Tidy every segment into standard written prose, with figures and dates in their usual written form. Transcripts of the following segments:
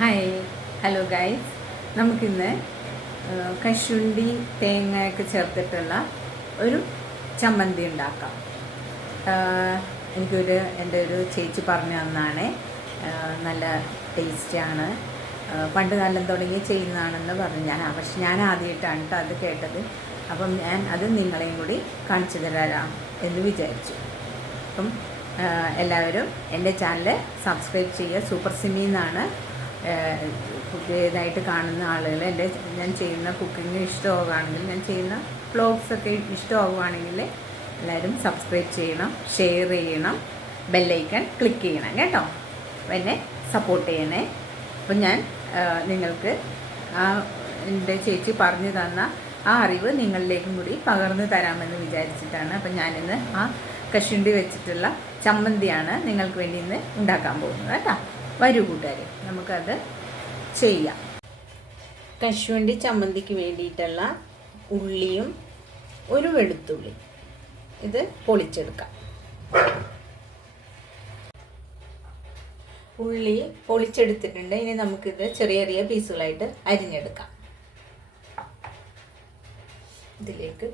Hi, hello guys. നമുക്കിന്ന് കശുവണ്ടി തേങ്ങയൊക്കെ ചേർത്തിട്ടുള്ള ഒരു ചമ്മന്തി ഉണ്ടാക്കാം. എൻ്റെ ഒരു ചേച്ചി പറഞ്ഞു തന്നാണ്. നല്ല ടേസ്റ്റാണ്. പണ്ട് കാലം തുടങ്ങി ചെയ്യുന്നതാണെന്ന് പറഞ്ഞു. പക്ഷെ ഞാൻ ആദ്യമായിട്ടാണ് കേട്ടോ അത് കേട്ടത്. അപ്പം ഞാൻ അത് നിങ്ങളെയും കൂടി കാണിച്ചു തരാം എന്ന് വിചാരിച്ചു. അപ്പം എല്ലാവരും എൻ്റെ ചാനൽ സബ്സ്ക്രൈബ് ചെയ്യുക. സൂപ്പർ സിമി എന്നാണ് പുതിയതായിട്ട് കാണുന്ന ആളുകൾ. ഞാൻ ചെയ്യുന്ന കുക്കിംഗ് ഇഷ്ടമാവുകയാണെങ്കിൽ, ഞാൻ ചെയ്യുന്ന വ്ളോഗ്സൊക്കെ ഇഷ്ടമാവുകയാണെങ്കിൽ എല്ലാവരും സബ്സ്ക്രൈബ് ചെയ്യണം, ഷെയർ ചെയ്യണം, ബെല്ലൈക്കൺ ക്ലിക്ക് ചെയ്യണം കേട്ടോ. എന്നെ സപ്പോർട്ട് ചെയ്യണേ. അപ്പം ഞാൻ നിങ്ങൾക്ക് എൻ്റെ ചേച്ചി പറഞ്ഞു തന്ന ആ അറിവ് നിങ്ങളിലേക്കും കൂടി പകർന്നു തരാമെന്ന് വിചാരിച്ചിട്ടാണ്. അപ്പം ഞാനിന്ന് ആ കശുവണ്ടി വെച്ചിട്ടുള്ള ചമ്മന്തിയാണ് നിങ്ങൾക്ക് വേണ്ടി ഇന്ന് ഉണ്ടാക്കാൻ പോകുന്നത് കേട്ടോ. വരൂ കൂട്ടുകാർ, നമുക്കത് ചെയ്യാം. കശുവണ്ടി ചമ്മന്തിക്ക് വേണ്ടിയിട്ടുള്ള ഉള്ളിയും ഒരു വെളുത്തുള്ളി ഇത് പൊളിച്ചെടുക്കാം. ഉള്ളി പൊളിച്ചെടുത്തിട്ടുണ്ട്. ഇനി നമുക്കിത് ചെറിയ ചെറിയ പീസുകളായിട്ട് അരിഞ്ഞെടുക്കാം. ഇതിലേക്ക്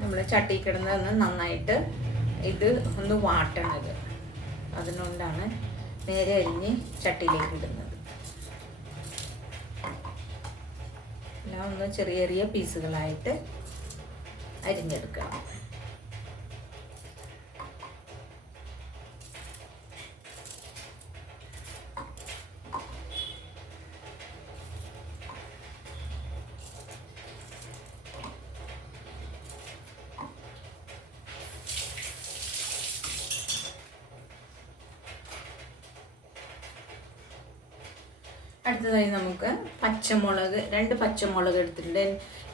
നമ്മൾ ചട്ടി കിടന്ന് നന്നായിട്ട് ഇത് ഒന്ന് വാട്ടണത്. അതുകൊണ്ടാണ് നേരെ അരിഞ്ഞ് ചട്ടിയിലേക്ക് ഇടുന്നത്. എല്ലാം ഒന്ന് ചെറിയ ചെറിയ പീസുകളായിട്ട് അരിഞ്ഞെടുക്കണം. അടുത്തതായി നമുക്ക് പച്ചമുളക്, 2 പച്ചമുളക് എടുത്തിട്ടുണ്ട്.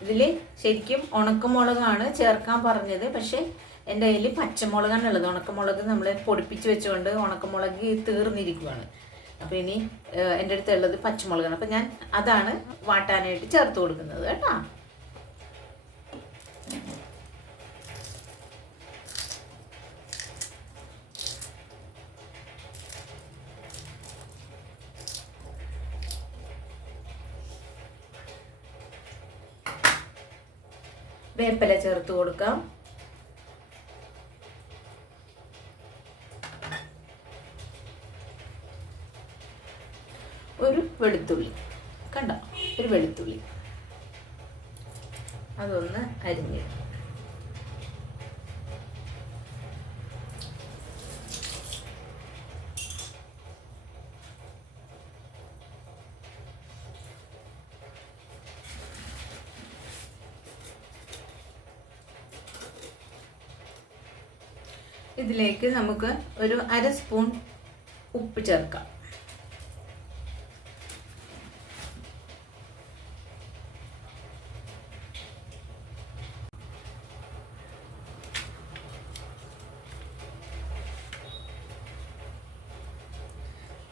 ഇതിൽ ശരിക്കും ഉണക്കമുളകാണ് ചേർക്കാൻ പറഞ്ഞത്, പക്ഷേ എൻ്റെ കയ്യിൽ പച്ചമുളകാണ് ഉള്ളത്. ഉണക്കമുളക് നമ്മൾ പൊടിപ്പിച്ച് വെച്ചുകൊണ്ട് ഉണക്കമുളക് തീർന്നിരിക്കുകയാണ്. അപ്പോൾ ഇനി എൻ്റെ അടുത്ത് ഉള്ളത് പച്ചമുളകാണ്. അപ്പോൾ ഞാൻ അതാണ് വാട്ടാനായിട്ട് ചേർത്ത് കൊടുക്കുന്നത് കേട്ടോ. വേപ്പില ചേർത്ത് കൊടുക്കാം. ഒരു വെളുത്തുള്ളി, കണ്ടോ, ഒരു വെളുത്തുള്ളി അതൊന്ന് അരിഞ്ഞിടും. ഇതിലേക്ക് നമുക്ക് ഒരു 1/2 സ്പൂൺ ഉപ്പ് ചേർക്കാം.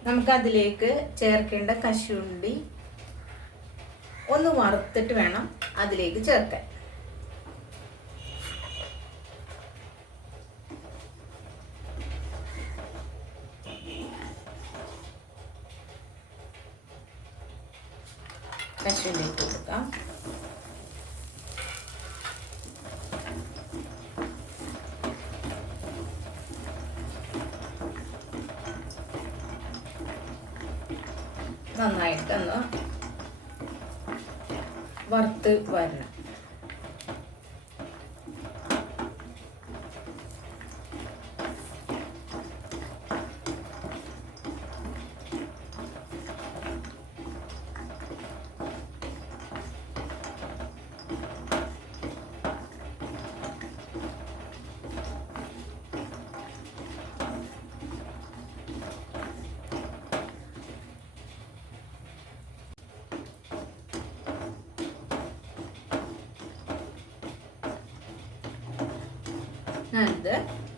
നമുക്കതിലേക്ക് ചേർക്കേണ്ട കശുവണ്ടി ഒന്ന് വറുത്തിട്ട് വേണം അതിലേക്ക് ചേർക്കാൻ. കശുവണ്ടി കൊടുക്കാം. നന്നായിട്ടൊന്ന് വറുത്ത് വരണം. ഞാനിത്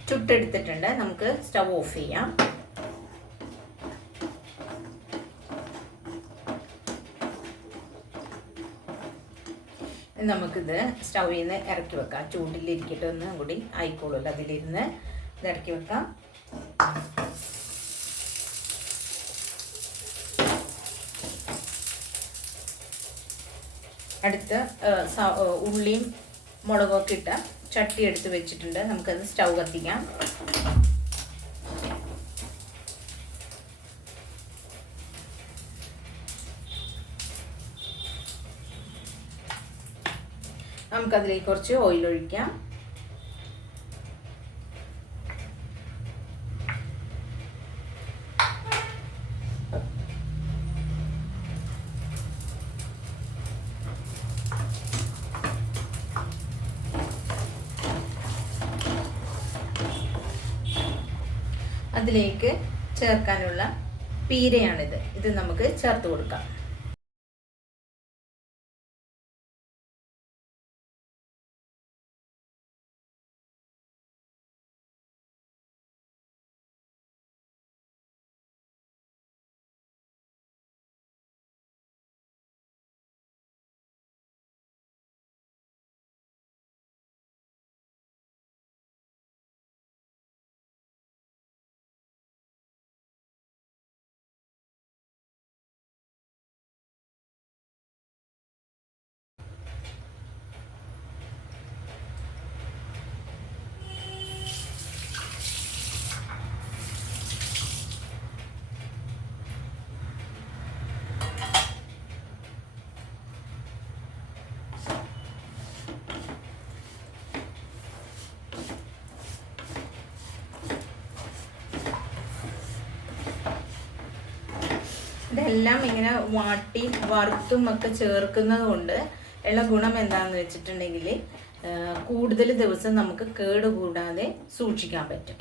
ചുട്ടെടുത്തിട്ടുണ്ട്. നമുക്ക് സ്റ്റവ് ഓഫ് ചെയ്യാം. നമുക്കിത് സ്റ്റൗവിൽ നിന്ന് ഇറക്കി വെക്കാം. ചൂടിലിരിക്കട്ടെ, ഒന്നും കൂടി ആയിക്കോളൂല്ലോ. അതിലിരുന്ന് ഇത് ഇറക്കി വെക്കാം. അടുത്ത് ഉള്ളിയും മുളകൊക്കെ ഇട്ട ചട്ടി എടുത്ത് വെച്ചിട്ടുണ്ട്. നമുക്കത് സ്റ്റൗ കത്തിക്കാം. നമുക്കതിലേക്ക് കുറച്ച് ഓയിൽ ഒഴിക്കാം. അതിലേക്ക് ചേർക്കാനുള്ള പീരയാണിത്. ഇത് നമുക്ക് ചേർത്ത് കൊടുക്കാം. ഇതെല്ലാം ഇങ്ങനെ വാട്ടി വറുത്തും ഒക്കെ ചേർക്കുന്നത് കൊണ്ട് ഉള്ള ഗുണം എന്താണെന്ന് വെച്ചിട്ടുണ്ടെങ്കിൽ കൂടുതൽ ദിവസം നമുക്ക് കേടുകൂടാതെ സൂക്ഷിക്കാൻ പറ്റും.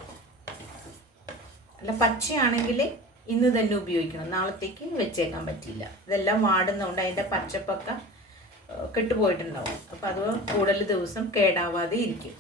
അല്ല പച്ചയാണെങ്കിൽ ഇന്ന് തന്നെ ഉപയോഗിക്കണം, നാളത്തേക്ക് വെച്ചേക്കാൻ പറ്റില്ല. ഇതെല്ലാം വാടുന്നതുകൊണ്ട് അതിൻ്റെ പച്ചപ്പൊക്കെ കെട്ടുപോയിട്ടുണ്ടാവും. അപ്പം അത് കൂടുതൽ ദിവസം കേടാവാതെ ഇരിക്കും.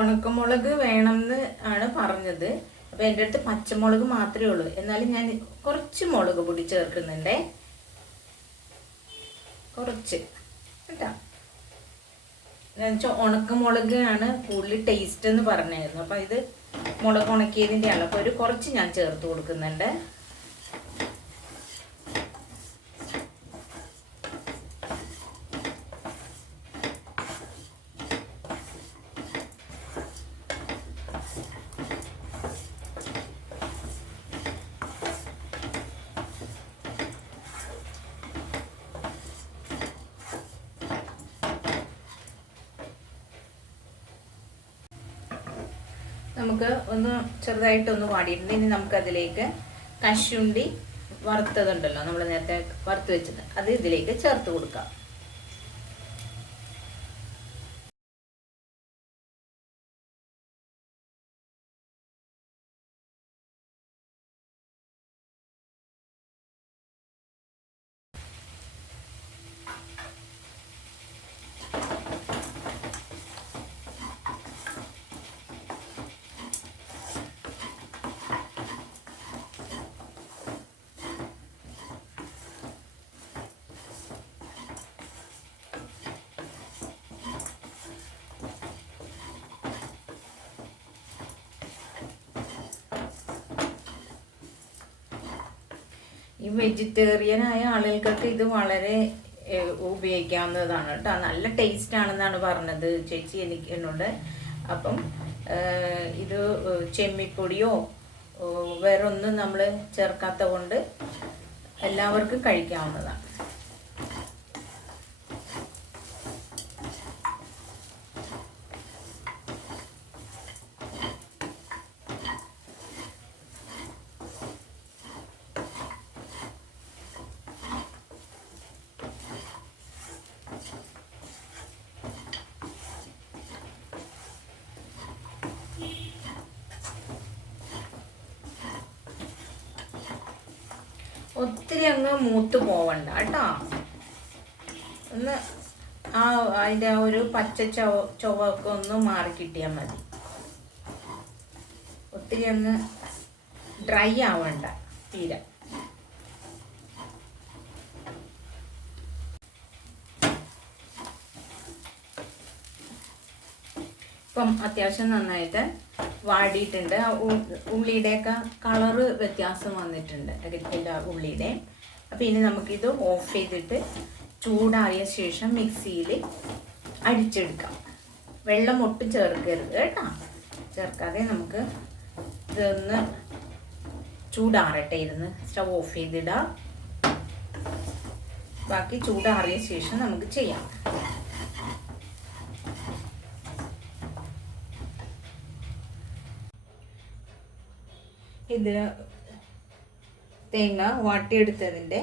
ഉണക്കമുളക് വേണമെന്ന് ആണ് പറഞ്ഞത്. അപ്പോൾ എൻ്റെ അടുത്ത് പച്ചമുളക് മാത്രമേ ഉള്ളൂ. എന്നാലും ഞാൻ കുറച്ച് മുളക് പൊടി ചേർക്കുന്നുണ്ടേ, കുറച്ച് കേട്ടോ. എന്ന് വെച്ചാൽ ഉണക്കമുളക് ആണ് കൂടുതൽ ടേസ്റ്റ് എന്ന് പറഞ്ഞായിരുന്നു. അപ്പം ഇത് മുളക് ഉണക്കിയതിൻ്റെ ആണ്. അപ്പോൾ ഒരു കുറച്ച് ഞാൻ ചേർത്ത് കൊടുക്കുന്നുണ്ട്. നമുക്ക് ഒന്ന് ചെറുതായിട്ടൊന്ന് വാടിയിട്ടുണ്ട്. ഇനി നമുക്കതിലേക്ക് കശുവണ്ടി വറുത്തതുണ്ടല്ലോ, നമ്മൾ നേരത്തെ വറുത്ത് വെച്ചത്, അത് ഇതിലേക്ക് ചേർത്ത് കൊടുക്കാം. വെജിറ്റേറിയനായ ആളുകൾക്കൊക്കെ ഇത് വളരെ ഉപയോഗിക്കാവുന്നതാണ് കേട്ടോ. നല്ല ടേസ്റ്റ് ആണെന്നാണ് പറഞ്ഞത് ചേച്ചി എന്നോട്. അപ്പം ഇത് ചെമ്മിപ്പൊടിയോ വേറൊന്നും നമ്മൾ ചേർക്കാത്ത കൊണ്ട് എല്ലാവർക്കും കഴിക്കാവുന്നതാണ്. ഒത്തിരി അങ്ങ് മൂത്ത് പോവണ്ട കേട്ടോ. ഒന്ന് അതിൻ്റെ ആ ഒരു പച്ച ചുവക്കെ ഒന്ന് മാറി കിട്ടിയാൽ മതി. ഒത്തിരി അങ്ങ് ഡ്രൈ ആവണ്ട തീരെ. ഇപ്പം അത്യാവശ്യം നന്നായിട്ട് വാടിയിട്ടുണ്ട്. ഉള്ളിയുടെയൊക്കെ കളറ് വ്യത്യാസം വന്നിട്ടുണ്ട് എല്ലാ ഉള്ളിയുടെ. അപ്പോൾ ഇനി നമുക്കിത് ഓഫ് ചെയ്തിട്ട് ചൂടായ ശേഷം മിക്സിയിൽ അടിച്ചെടുക്കാം. വെള്ളം ഒട്ടും ചേർക്കരുത് കേട്ടോ. ചേർക്കാതെ നമുക്ക് ഇതൊന്ന് ചൂടാറട്ടെ. ഇരുന്ന് സ്റ്റവ് ഓഫ് ചെയ്തിടാം. ബാക്കി ചൂടാറിയ ശേഷം നമുക്ക് ചെയ്യാം. ഇത് തേങ്ങ വാട്ടിയെടുത്തതിൻ്റെ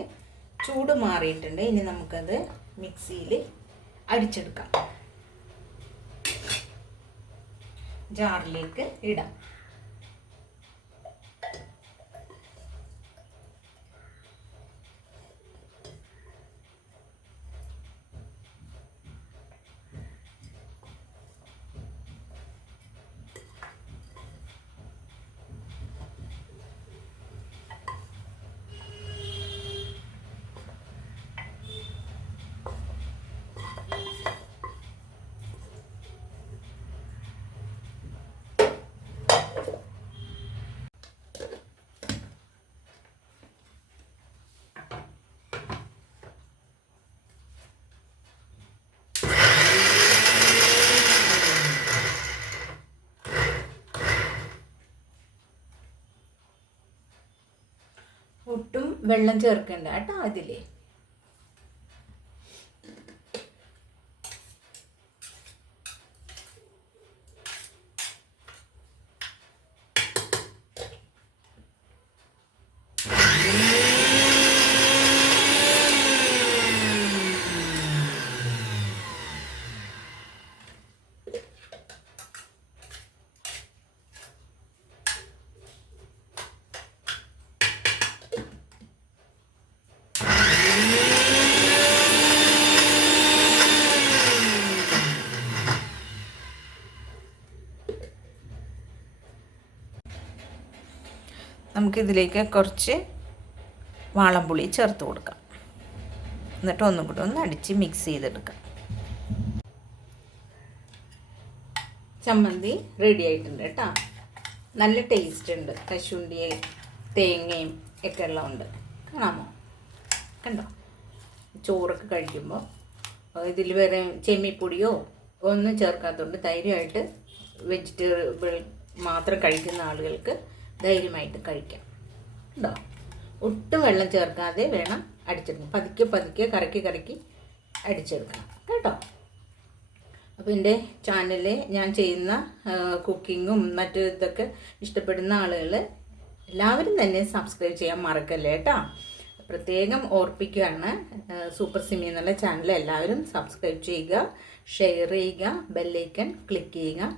ചൂട് മാറിയിട്ടുണ്ട്. ഇനി നമുക്കത് മിക്സിയിൽ അടിച്ചെടുക്കാം. ജാറിലേക്ക് ഇടാം. ഒട്ടും വെള്ളം ചേർക്കണ്ട കേട്ടോ അതിൽ. നമുക്കിതിലേക്ക് കുറച്ച് വാളംപുളി ചേർത്ത് കൊടുക്കാം. എന്നിട്ട് ഒന്നും കൂടി ഒന്ന് അടിച്ച് മിക്സ് ചെയ്തെടുക്കാം. ചമ്മന്തി റെഡി ആയിട്ടുണ്ട് കേട്ടോ. നല്ല ടേസ്റ്റ് ഉണ്ട്. കശുവണ്ടിയും തേങ്ങയും ഒക്കെ എല്ലാം ഉണ്ട്. കാണാമോ? കണ്ടോ? ചോറൊക്കെ കഴിക്കുമ്പോൾ ഇതിൽ വേറെ ചെമ്മിപ്പൊടിയോ ഒന്നും ചേർക്കാത്തതുകൊണ്ട് ധൈര്യമായിട്ട് വെജിറ്റബിൾ മാത്രം കഴിക്കുന്ന ആളുകൾക്ക് ധൈര്യമായിട്ട് കഴിക്കാം. ഉണ്ടോ? ഒട്ടും വെള്ളം ചേർക്കാതെ വേണം അടിച്ചെടുക്കണം. പതുക്കെ പതുക്കെ കറക്കി അടിച്ചെടുക്കണം കേട്ടോ. അപ്പോൾ എൻ്റെ ചാനലിൽ ഞാൻ ചെയ്യുന്ന കുക്കിങ്ങും മറ്റു ഇതൊക്കെ ഇഷ്ടപ്പെടുന്ന ആളുകൾ എല്ലാവരും തന്നെ സബ്സ്ക്രൈബ് ചെയ്യാൻ മറക്കല്ലേ കേട്ടോ. പ്രത്യേകം ഓർപ്പിക്കുകയാണ്, സൂപ്പർ സിമി എന്നുള്ള ചാനൽ എല്ലാവരും സബ്സ്ക്രൈബ് ചെയ്യുക, ഷെയർ ചെയ്യുക, ബെല്ലൈക്കൺ ക്ലിക്ക് ചെയ്യുക,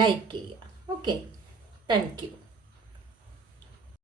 ലൈക്ക് ചെയ്യുക. Okay, thank you.